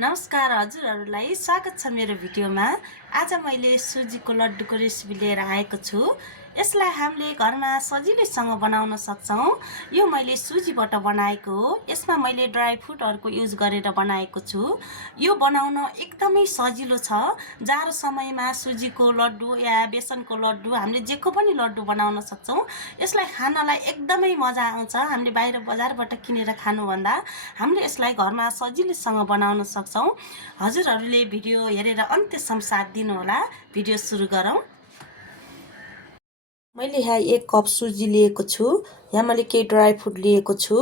नमस्कार हजुरहरूलाई स्वागत छ मेरो भिडियोमा। आज मैले सुजीको लड्डुको रेसिपी लिएर आएको छु। यसलाई हामीले घरमा सजिलैसँग बनाउन सक्छौं। यो मैले सुजीबाट बनाएको हो। यसमा मैले ड्राई फ्रुटहरुको युज गरेर बनाएको छु। यो बनाउन एकदमै सजिलो छ। जाडो समयमा सुजीको लड्डु या बेसनको लड्डु हामीले जेको पनि लड्डु बनाउन सक्छौं। यसलाई खानलाई एकदमै मजा आउँछ। हामीले बाहिर बजारबाट किनेर खानु भन्दा हामीले यसलाई घरमा सजिलैसँग बनाउन सक्छौं। हजुरहरूले भिडियो हेरेर अन्त्यसम्म साथ दिनु होला। भिडियो सुरु गरौं। मैले यहाँ 1 कप सुजी लिएको छु। यहाँ मैले केही ड्राई फ्रुट लिएको छु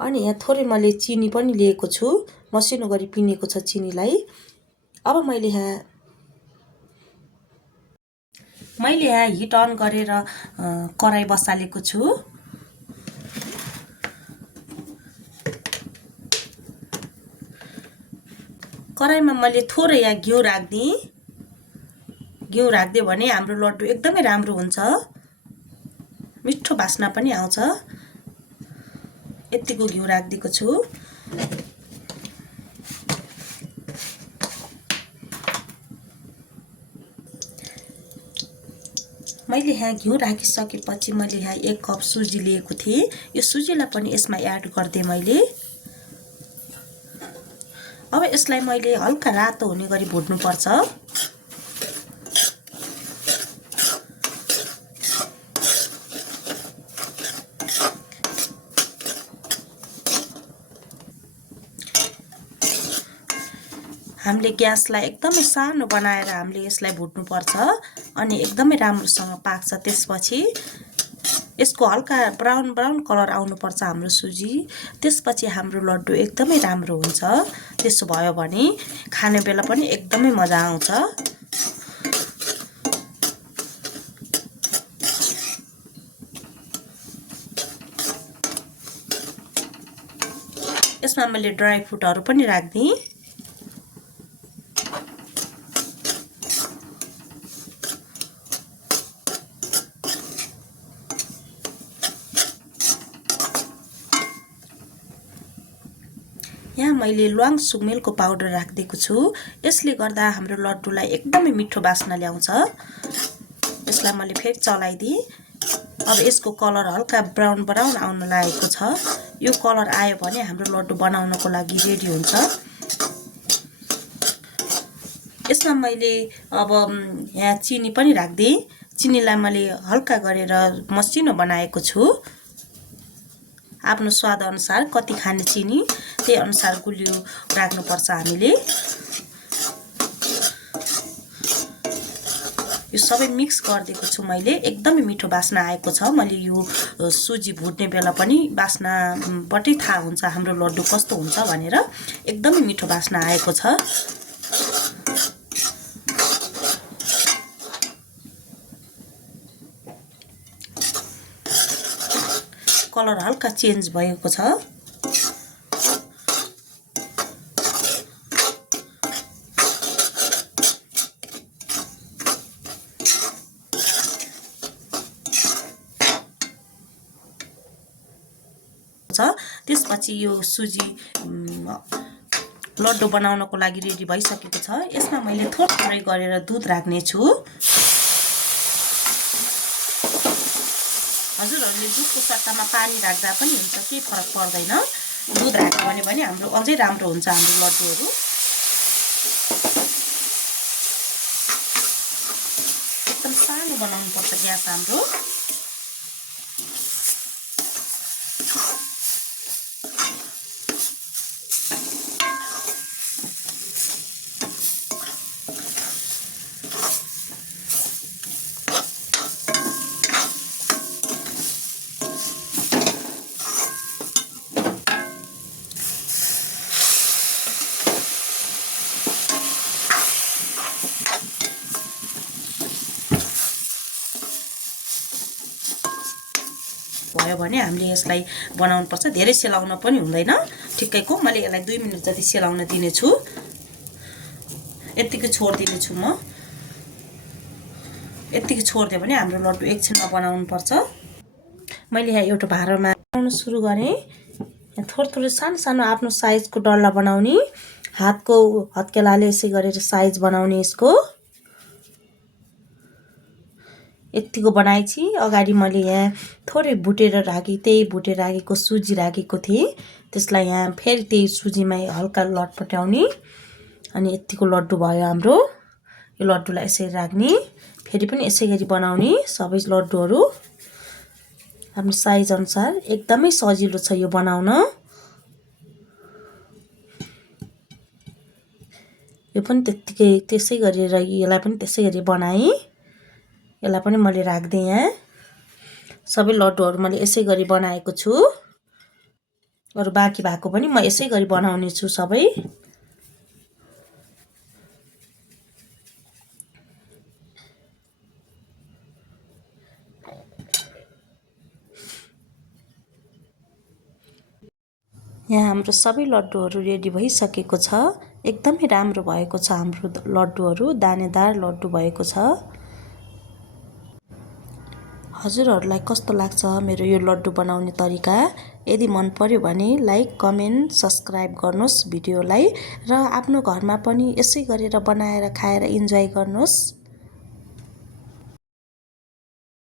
अनि यहाँ थोरै मैले चिनी पनि लिएको छु। मसिनो गरी पिनेको छ चिनीलाई। अब मैले यहाँ हिट अन गरेर कराई बसालेको छु। कराईमा मैले थोरै यहाँ घिउ राख्दिए। घिउ राख्दियो भने हाम्रो लड्डु एकदमै राम्रो हुन्छ। मिठो बास्ना पनि आउँछ। यतिको घिउ राख्दिएको छु। मैले यहाँ घिउ राखिसकेपछि मैले यहाँ 1 कप सुजी लिएको थिएँ। यो सुजीलाई पनि यसमा एड गर्दै मैले। अब यसलाई मैले हल्का रातो हुने गरी भुट्नु पर्छ। हामीले ग्यासलाई एकदमै सानो बनाएर हामीले यसलाई भुट्नु पर्छ अनि एकदमै राम्रोसँग पाक्छ। त्यसपछि यसको हल्का ब्राउन कलर आउनु पर्छ हाम्रो सुजी। त्यसपछि हाम्रो लड्डु एकदमै राम्रो हुन्छ। त्यसो भयो भने खाने बेला पनि एकदमै मजा आउँछ। यसमा मैले ड्राई फ्रुटहरु पनि राख्दिए। यहाँ मैले ल्वाङ सुमेलको पाउडर राखिदिएको छु। यसले गर्दा हाम्रो लड्डुलाई एकदमै मिठो बास्ना ल्याउँछ। यसलाई मैले फेरि चलाइदिए। अब यसको कलर हल्का ब्राउन आउन लागेको छ। यो कलर आयो भने हाम्रो लड्डु बनाउनको लागि रेडी हुन्छ। यसमा मैले अब यहाँ चिनी पनि राख्दिए। चिनीलाई मैले हल्का गरेर मसिनो बनाएको छु। आफ्नो स्वाद अनुसार कति खाने चिनी त्यही अनुसार गुलियो राख्नुपर्छ हामीले। यो सबै मिक्स गरिदिएको छु मैले। एकदमै मिठो बास्ना आएको छ। मैले यो सुजी भुट्ने बेला पनि बास्नाबाटै थाहा हुन्छ हाम्रो लड्डु कस्तो हुन्छ भनेर। एकदमै मिठो बास्ना आएको छ। कलर हल्का चेन्ज भएको छ। त्यसपछि यो सुजी लड्डु बनाउनको लागि रेडी भइसकेको छ। यसमा मैले थोरै गरेर दुध राख्ने छु। हजुरहरूले दुधको सट्टामा पानी राख्दा पनि हुन्छ, केही फरक पर्दैन। दुध राख्यो भने हाम्रो अझै राम्रो हुन्छ हाम्रो लड्डुहरू। एकदम सानो बनाउनु पर्छ ग्यास हाम्रो। भयो भने हामीले यसलाई बनाउनु पर्छ। धेरै सेलाउन पनि हुँदैन, ठिक्कैको। मैले यसलाई 2 मिनेट जति सेलाउन दिने छु। यतिकै छोड्दिने छु म। यतिकै छोड्दियो भने हाम्रो लड्डु एकछिनमा बनाउनु पर्छ। मैले यहाँ एउटा भाँडामा बनाउन सुरु गरे। थोरै सानो आफ्नो साइजको डल्ला बनाउने। हातको हत्केलाले यसै गरेर साइज बनाउने यसको यतिको बनाएपछि अगाडि मैले यहाँ थोरै भुटेर राखेँ, त्यही भुटेर राखेको सुजी राखेको थिएँ, त्यसलाई यहाँ फेरि त्यही सुजीमै हल्का लटपट्याउने अनि यतिको लड्डु भयो हाम्रो। यो लड्डुलाई यसरी राख्ने, फेरि पनि यसै गरी बनाउने सबै लड्डुहरू आफ्नो साइज अनुसार। एकदमै सजिलो छ यो बनाउन। यो पनि त्यत्तिकै त्यसै गरेर यसलाई पनि त्यसै गरी बनाएँ। यसलाई पनि मैले राख्दै यहाँ सबै लड्डुहरू मैले यसै गरी बनाएको छु। अरू बाँकी भएको पनि म यसै गरी बनाउने छु सबै। यहाँ हाम्रो सबै लड्डुहरू रेडी भइसकेको छ। एकदमै राम्रो भएको छ हाम्रो लड्डुहरू, दानेदार लड्डु भएको छ। हजुरहरूलाई कस्तो लाग्छ मेरो यो लड्डु बनाउने तरिका? यदि मन पर्यो भने लाइक, कमेन्ट, सब्सक्राइब गर्नुहोस् भिडियोलाई र आफ्नो घरमा पनि यसै गरेर बनाएर खाएर इन्जोय गर्नुहोस्।